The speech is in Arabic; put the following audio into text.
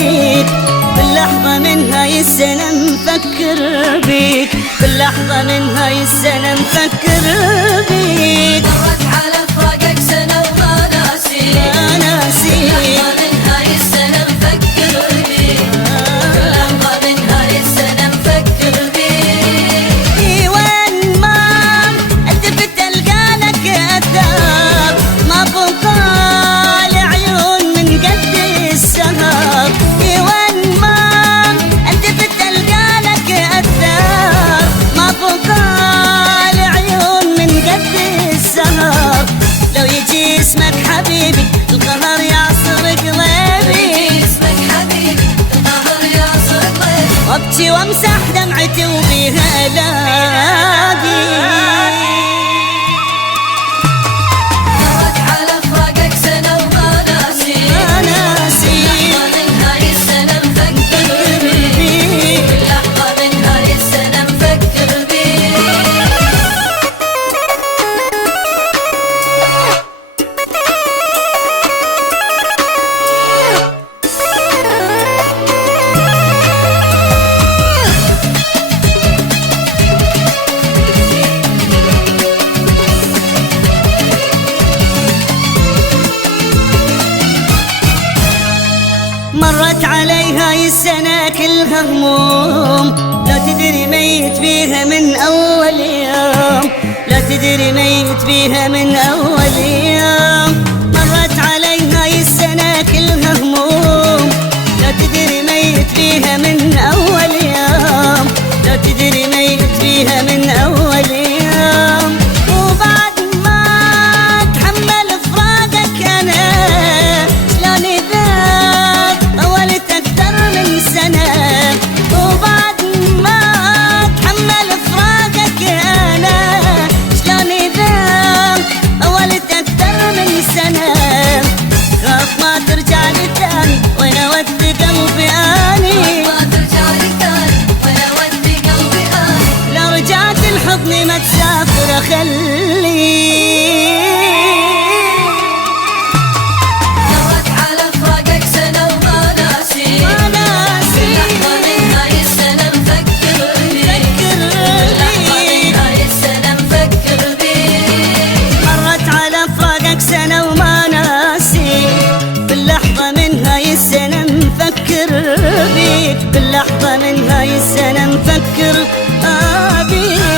ناسيك، باللحظة من هاي السنة مفكر بيك، باللحظة من هاي السنة مفكر بيك. مرت على فراقك سنة وما ناسيك، ما ناسيك، باللحظة من هاي السنة مفكر بيك، باللحظة من هاي السنة مفكر بيك. اي وين ما التفت القالك اثار، ما بقى العيون من قد السهر. اي وين ما التفت القالك اثار، ما بقى العيون من قد السهر. لو يجي اسمك حبيبي القهر يعصر قلبي، اسمك حبيبي القهر يعصر قلبي، وابكي وامسح دمعتي وبيها الاقي. مرت على فراقك سنة وما ناسيك، ما ناسيك، باللحظة من هاي السنة مفكر بيك، باللحظة من هاي السنة مفكر بيك. مرت علي هاي السنة كلها هموم، لا تدري ميت بيها من أول يوم، لا تدري ميت بيها من أول يوم. مرت علي هاي السنة كلها هموم، لا تدري ميت بيها من أول يوم، لا تدري ميت بيها من أول يوم. وبعد ما أتحمل فراقك أنا شلون إذا طولت أكثر من سنة، وبعد ما أتحمل فراقك أنا شلون إذا طولت أكثر من سنة. خاف ما ترجع لي تاني وأنا ود قلبي أني، ما ترجع لي تاني ولا ودي قلبي أنا، لو رجعت الحضن ما تسافر أخليك. مرت على فراقك سنة وما ناسيك، ما ناسيك، باللحظة من هاي السنة مفكر بيك، باللحظة من هاي السنة مفكر بيك. مرت على فراقك سنة وما ناسيك، باللحظة من هاي السنة مفكر بيك، باللحظة من هاي السنة مفكر بيك.